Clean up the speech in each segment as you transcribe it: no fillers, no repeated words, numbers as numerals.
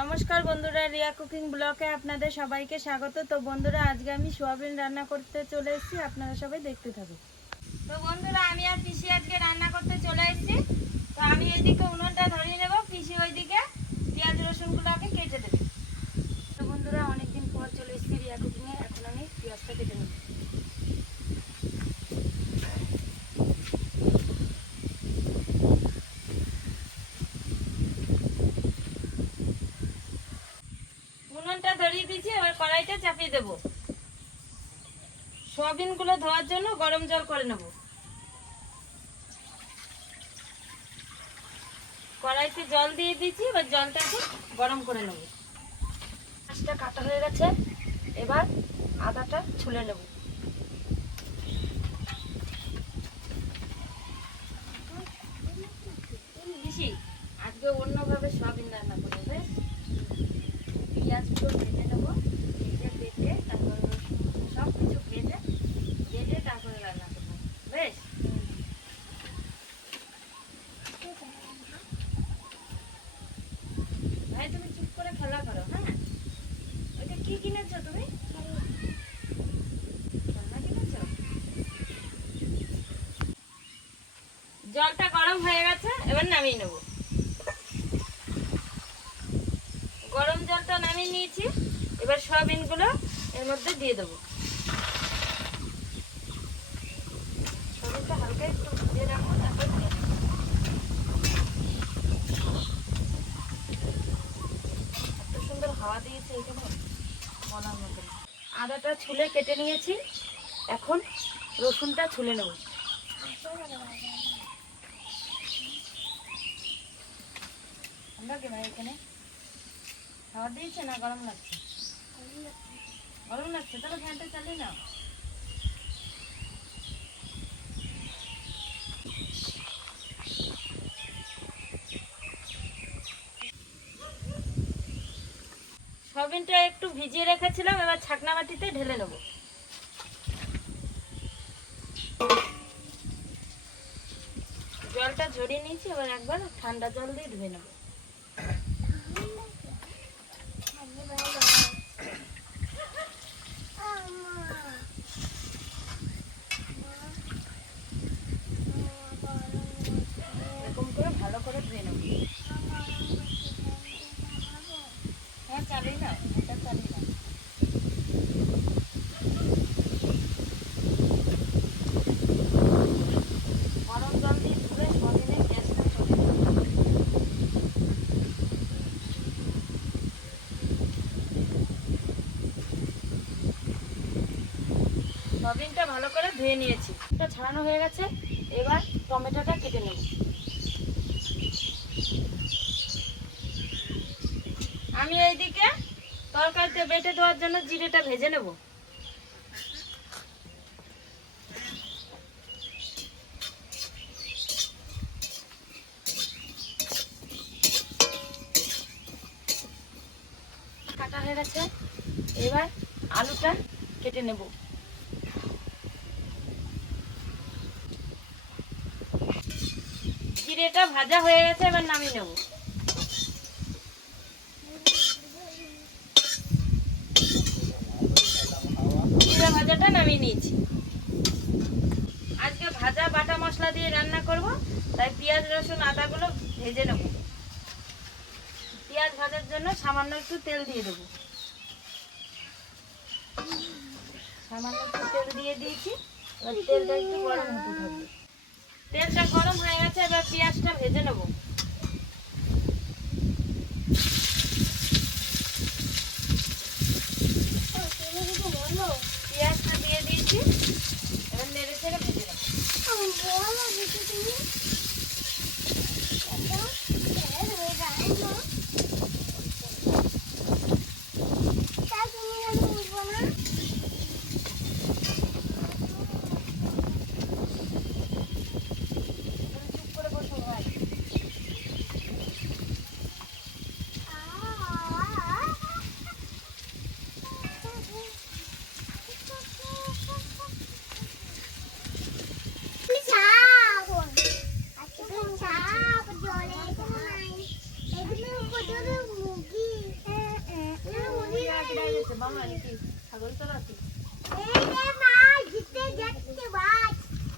নমস্কার বন্ধুরা, রিয়া কুকিং ব্লগে আপনাদের সবাইকে স্বাগত। তো বন্ধুরা, আজকে আমি সোয়াবিন রান্না করতে চলে এসেছি, আপনারা সবাই দেখতে থাকুন। তো বন্ধুরা, আমি আর পিসি আজকে রান্না করতে চলে এসেছি। তো আমি এইদিকে উনুনটা ধরিয়ে নেব, পিসি ওইদিকে পেঁয়াজ রসুনগুলোকে কেটে দেবে। তো বন্ধুরা, অনেকদিন পর চলে এসেছি রিয়া কুকিংয়ে। এখন আমি পেঁয়াজটা কেটে নেব। উনুনটা ধরিয়ে দিয়েছি, এবার কড়াইটা চাপিয়ে দেবো। সোয়াবিনগুলো ধোয়ার জন্য গরম জল করে নেব। কড়াইতে জল দিয়ে দিয়েছি, এবার জলটাকে গরম করে নেব। মাছটা কাটা হয়ে গেছে, এবার আদাটা ছুলে নেব। বেশি আজকে অন্যভাবে সোয়াবিন রান্না করবো, বেশ। পেঁয়াজগুলো ভেজে নেবো, ভেজে বেটে তারপর সব কিছু ভেজে তারপরে রান্না করবো, বেশ। ভাই, তুমি চুপ করে খেলা করো। হ্যাঁ, ওইটা কি কিনেছো তুমি? খেলনা কিনেছো? জলটা গরম হয়ে গেছে, এবার নামিয়ে নেব। গরম জলটা নামিয়ে নিয়েছি, এবার সয়াবিনগুলো এর মধ্যে দিয়ে দেবো। সয়াবিনটা হালকা একটু ভিজিয়ে রাখবো, তারপর দিয়ে দেবো। এত সুন্দর হাওয়া দিয়েছে এখানে, বলার মতো না। আদাটা ছুলে কেটে নিয়েছি, এখন রসুনটা ছুলে নেব। ঠান্ডা কি ভাই এখানে? হাওয়া দিয়েছে না গরম লাগছে? গরম লাগছে, তাহলে ফ্যানটা চালিয়ে নাও। সয়াবিনটা একটু ভিজিয়ে রেখেছিলাম, এবার ছাকনা বাটিতে ঢেলে নেব। জলটা ঝরিয়ে নিয়েছি, এবার একবার ঠান্ডা জল দিয়ে ধুয়ে নেব। এরকম করে ভালো করে ধুয়ে নেব। হ্যাঁ, চালিয়ে নাও, এটা চালিয়ে নাও। গরম জল দিয়ে ধুয়ে সয়াবিনের গ্যাসটা চলে যাবে। সয়াবিনটা ভালো করে ধুয়ে নিয়েছি, এটা ছাড়ানো হয়ে গেছে। এবার টমেটোটা কেটে নেব। আমি এইদিকে তরকারিতে বেটে দেওয়ার জন্য জিরেটা ভেজে নেব। কাটা হয়ে গেছে, এবার আলুটা কেটে নেব। জিরেটা ভাজা হয়ে গেছে, এবার নামিয়ে নেব। জিরা ভাজাটা নামিয়ে নিয়েছি। আজকে ভাজা বাটা মশলা দিয়ে রান্না করব, তাই পেঁয়াজ রসুন আদাগুলো ভেজে নেব। পেঁয়াজ ভাজার জন্য সামান্য একটু তেল দিয়ে দেবো। সামান্য একটু তেল দিয়ে দিয়েছি, এবার তেলটা একটু গরম হতে থাকবে। তেলটা গরম হয়ে গেছে, এবার পেঁয়াজটা ভেজে নেব। পেঁয়াজটা দিয়ে দিয়েছি, এবার নেড়ে চেড়ে ভেজে নেব। চুপ করে বসো ভাই। নাকি ছাগল চড়াতি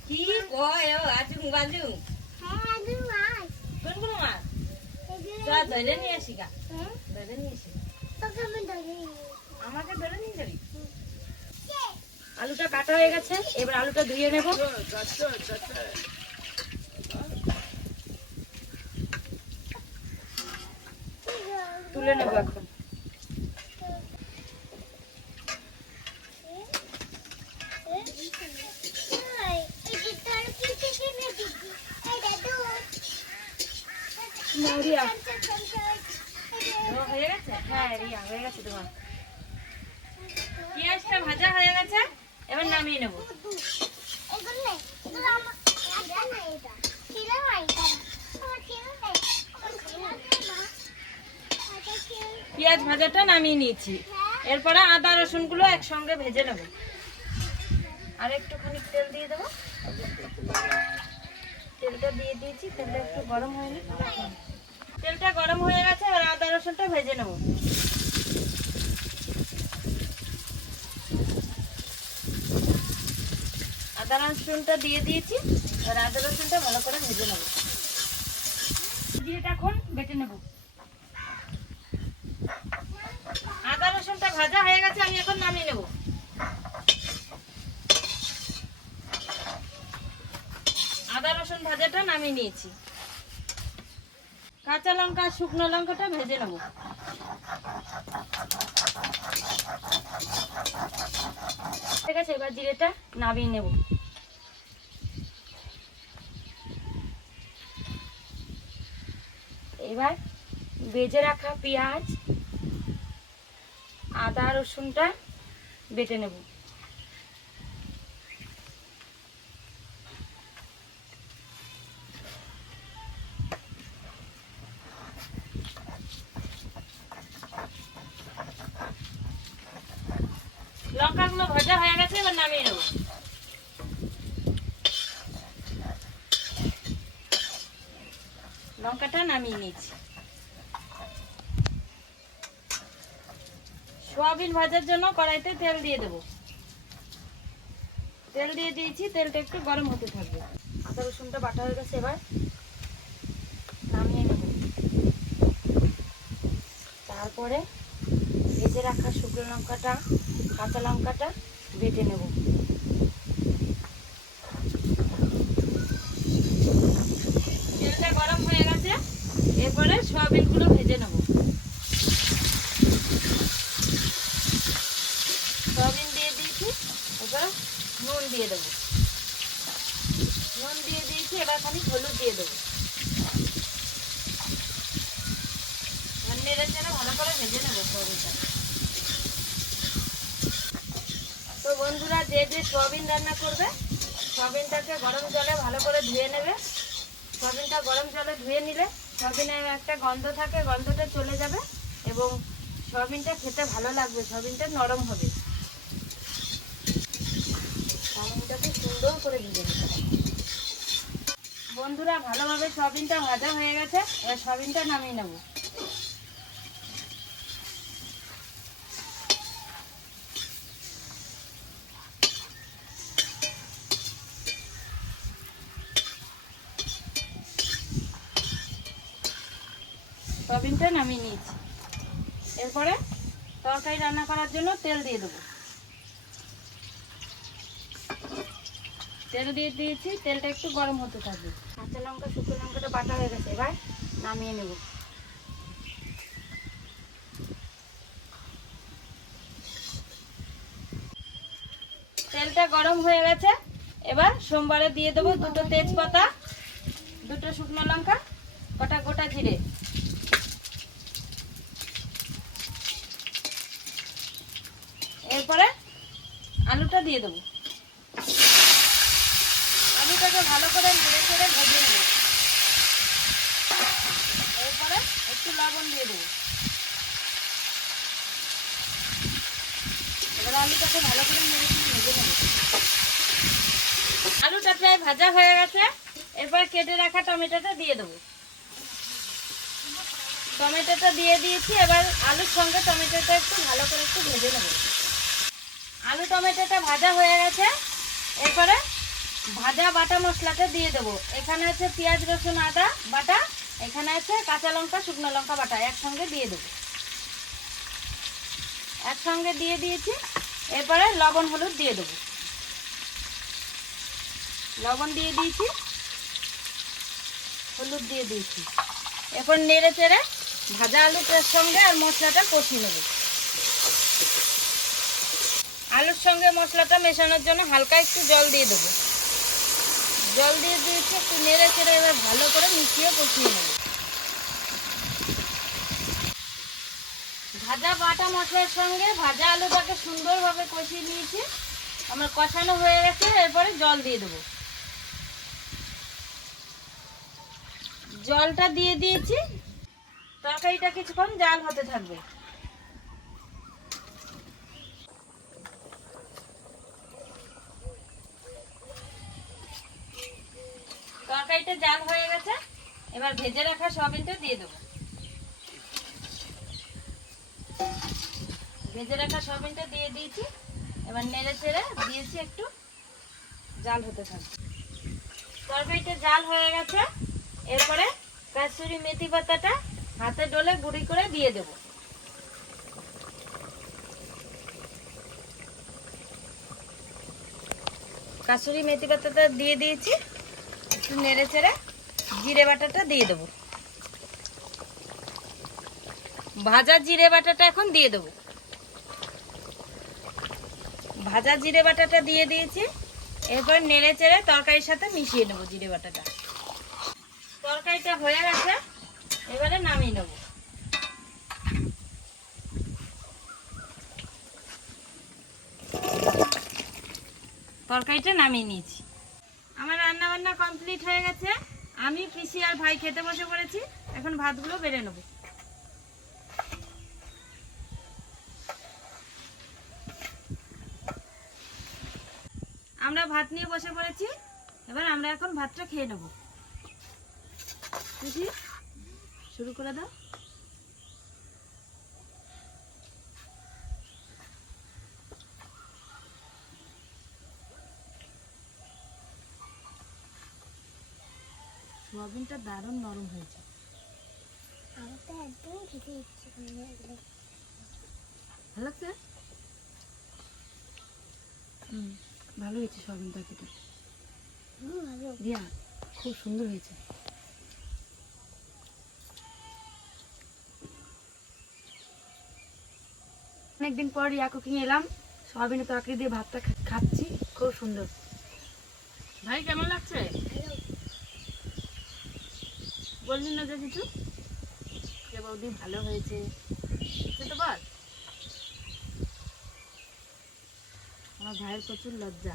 কি কয় আজুং বাজুং কোনগুলো মাছ যা ধরে নিয়ে আসি গা ধরে নিয়ে আসি আমাকে ধরে নিয়ে যাবি আলুটা কাটা হয়ে গেছে এবার আলুটা ধুয়ে নেব তুলে নেব এখন হয়ে গেছে হ্যাঁ রিয়া হয়ে গেছে তোমার পেঁয়াজটা ভাজা হয়ে গেছে এবার নামিয়ে নেব পেঁয়াজ ভাজাটা নামিয়ে নিয়েছি এরপরে আদা রসুন গুলো একসঙ্গে ভেজে নেব আর একটুখানি তেল দিয়ে দেবো তেলটা দিয়ে দিয়েছি তেলটা একটু গরম হয়নি তেলটা গরম হয়ে গেছে এবার আদা রসুনটা ভেজে নেব আদা রসুনটা দিয়ে দিয়েছি এবার আদা রসুনটা ভালো করে ভেজে নেব জিরেটা এখন বেটে নেব আদা রসুনটা ভাজা হয়ে গেছে আমি এখন নামিয়ে নেব আদা রসুন ভাজাটা নামিয়ে নিয়েছি কাঁচা লঙ্কা শুকনো লঙ্কাটা ভেজে নেব ঠিক আছে এবার জিরেটা নামিয়ে নেব এবার ভেজে রাখা পেঁয়াজ আদা রসুনটা বেটে নেব লঙ্কাগুলো ভাজা হয়ে গেছে এবার নামিয়ে নেব লঙ্কাটা নামিয়ে নিয়েছি সোয়াবিন ভাজার জন্য কড়াইতে তেল দিয়ে দেব তেল দিয়ে দিয়েছি তেলটা একটু গরম হতে থাকবে আদা রসুনটা বাটা হয়ে গেছে এবার নামিয়ে নেব তারপরে ভেজে রাখা শুকনো লঙ্কাটা কাঁচা লঙ্কাটা বেটে নেব তেলটা গরম হয়ে গেছে এরপরে সয়াবিনগুলো ভেজে নেব সয়াবিন দিয়ে দিয়েছি এবার নুন দিয়ে দেবো নুন দিয়ে দিয়েছি এবার খানিক হলুদ দিয়ে দেবো নেড়ে চেড়ে ভালো করে ভেজে নেবো সয়াবিনটা তো বন্ধুরা যে যে সয়াবিন রান্না করবে সয়াবিনটাকে গরম জলে ভালো করে ধুয়ে নেবে সয়াবিনটা গরম জলে ধুয়ে নিলে সয়াবিনের একটা গন্ধ থাকে গন্ধটা চলে যাবে এবং সয়াবিনটা খেতে ভালো লাগবে সয়াবিনটা নরম হবে সয়াবিনটাকে সুন্দর করে ভেজে নিতে হবে বন্ধুরা ভালোভাবে সয়াবিনটা ভাজা হয়ে গেছে এবার সয়াবিনটা নামিয়ে নেব সয়াবিনটা নামিয়ে নিয়েছি এরপরে তরকারি রান্না করার জন্য তেল দিয়ে দেবো তেল দিয়ে দিয়েছি তেলটা একটু গরম হতে থাকবে কাঁচা লঙ্কা শুকনো লঙ্কাটা বাটা হয়ে গেছে এবার নামিয়ে নেব তেলটা গরম হয়ে গেছে এবার সোমবারে দিয়ে দেবো দুটো তেজপাতা দুটো শুকনো লঙ্কা কটা গোটা জিরে এরপরে আলুটা দিয়ে দেবো আলুটাকে ভালো করে নেড়ে চেড়ে ভেজে নেব এরপরে একটু লবণ দিয়ে দেবো এবার আলুটাকে ভালো করে নেড়ে চেড়ে ভেজে নেব আলুটা প্রায় ভাজা হয়ে গেছে এরপর কেটে রাখা টমেটোটা দিয়ে দেবো টমেটোটা দিয়ে দিয়েছি। এবার আলুর সঙ্গে টমেটোটা একটু ভালো করে একটু ভেজে নেব। আলু টমেটোটা ভাজা হয়ে গেছে। এরপরে ভাজা বাটা মশলাটা দিয়ে দেবো। এখানে আছে পেঁয়াজ রসুন আদা বাটা, এখানে আছে কাঁচা লঙ্কা শুকনো লঙ্কা বাটা, একসঙ্গে দিয়ে দেবো। একসঙ্গে দিয়ে দিয়েছি। এরপরে লবণ হলুদ দিয়ে দেবো। লবণ দিয়ে দিয়েছি, হলুদ দিয়ে দিয়েছি। এরপর নেড়ে চেড়ে ভাজা আলুটার সঙ্গে আর মশলাটা কষিয়ে নেব। আলুর সঙ্গে মশলাটা মেশানোর জন্য হালকা একটু জল দিয়ে দেবো। জল দিয়ে দিয়েছি, একটু নেড়ে চেড়ে এবার ভালো করে মিশিয়ে কষিয়ে নেব। ভাজা বাটা মশলার সঙ্গে ভাজা আলুটাকে সুন্দরভাবে কষিয়ে নিয়েছি। আমার কষানো হয়ে গেছে। এরপরে জল দিয়ে দেবো। জলটা দিয়ে দিয়েছি। তরকারিটা কিছুক্ষণ জাল হতে থাকবে। তরকারিটা জাল হয়ে গেছে। এবার ভেজে রাখা সয়াবিনটা দিয়ে দেবো। ভেজে রাখা সয়াবিনটা দিয়ে দিয়েছি। এবার নেড়ে চেড়ে দিয়েছি, একটু জাল হতে থাকবে। তরকারিটা জাল হয়ে গেছে। এরপরে কাসুরি মেথি পাতাটা হাতে ডলে গুঁড়ি করে দিয়ে দেব। কাসুরি মেথি পাতাটা দিয়ে দিয়েছি। একটু নেড়ে চেড়ে জিরে বাটাটা দিয়ে দেব। ভাজা জিরে বাটাটা এখন দিয়ে দেব। ভাজা জিরে বাটাটা দিয়ে দিয়েছি। এরপর নেড়ে চেড়ে তরকারির সাথে মিশিয়ে নেব জিরে বাটাটা। তরকারিটা হয়ে গেছে। এবারে নামিয়ে নেব। তরকারিটা নামিয়ে নিয়েছি। আমার রান্না বান্না কমপ্লিট হয়ে গেছে। আমি পিসি আর ভাই খেতে বসে পড়েছি। এখন ভাতগুলো বেড়ে নেব। আমরা ভাত নিয়ে বসে পড়েছি। এবার আমরা এখন ভাতটা খেয়ে নেব। পিসি শুরু করে দাও। সোয়াবিনটা দারুণ নরম হয়েছে। ভালো লাগছে? ভালো হয়েছে সোয়াবিনটা খেতে। রিয়া খুব সুন্দর হয়েছে। অনেকদিন পর রিয়া কুকিং এলাম। সোয়াবিনের তরকারি দিয়ে ভাতটা খাচ্ছি, খুব সুন্দর। ভাই কেমন লাগছে? বললি না যে কিছু? বৌদি ভালো হয়েছে তো বল। আমার ভাইয়ের প্রচুর লজ্জা,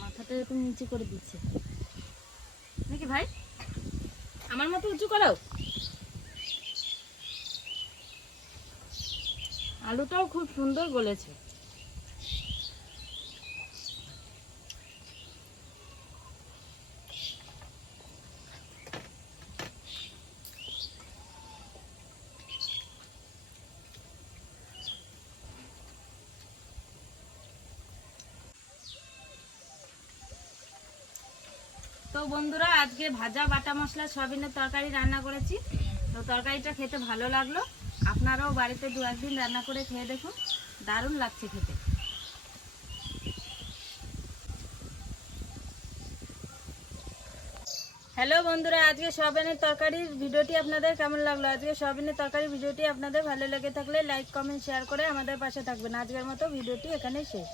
মাথাটা এরকম নিচে করে দিচ্ছে নাকি ভাই? আমার মতো উঁচু করো। আলুটাও খুব সুন্দর গলেছে। তো বন্ধুরা, আজকে ভাজা বাটা মশলা সয়াবিনের তরকারি রান্না করেছি। তো তরকারিটা খেতে ভালো লাগলো। আপনারাও বাড়িতে 2-1 দিন রান্না করে খেয়ে দেখুন, দারুণ লাগছে খেতে। হ্যালো বন্ধুরা, আজকে সয়াবিনের তরকারির ভিডিওটি আপনাদের কেমন লাগলো? আজকে সয়াবিনের তরকারির ভিডিওটি আপনাদের ভালো লেগে থাকলে লাইক কমেন্ট শেয়ার করে আমাদের পাশে থাকবেন। আজকের মতো ভিডিওটি এখানেই শেষ।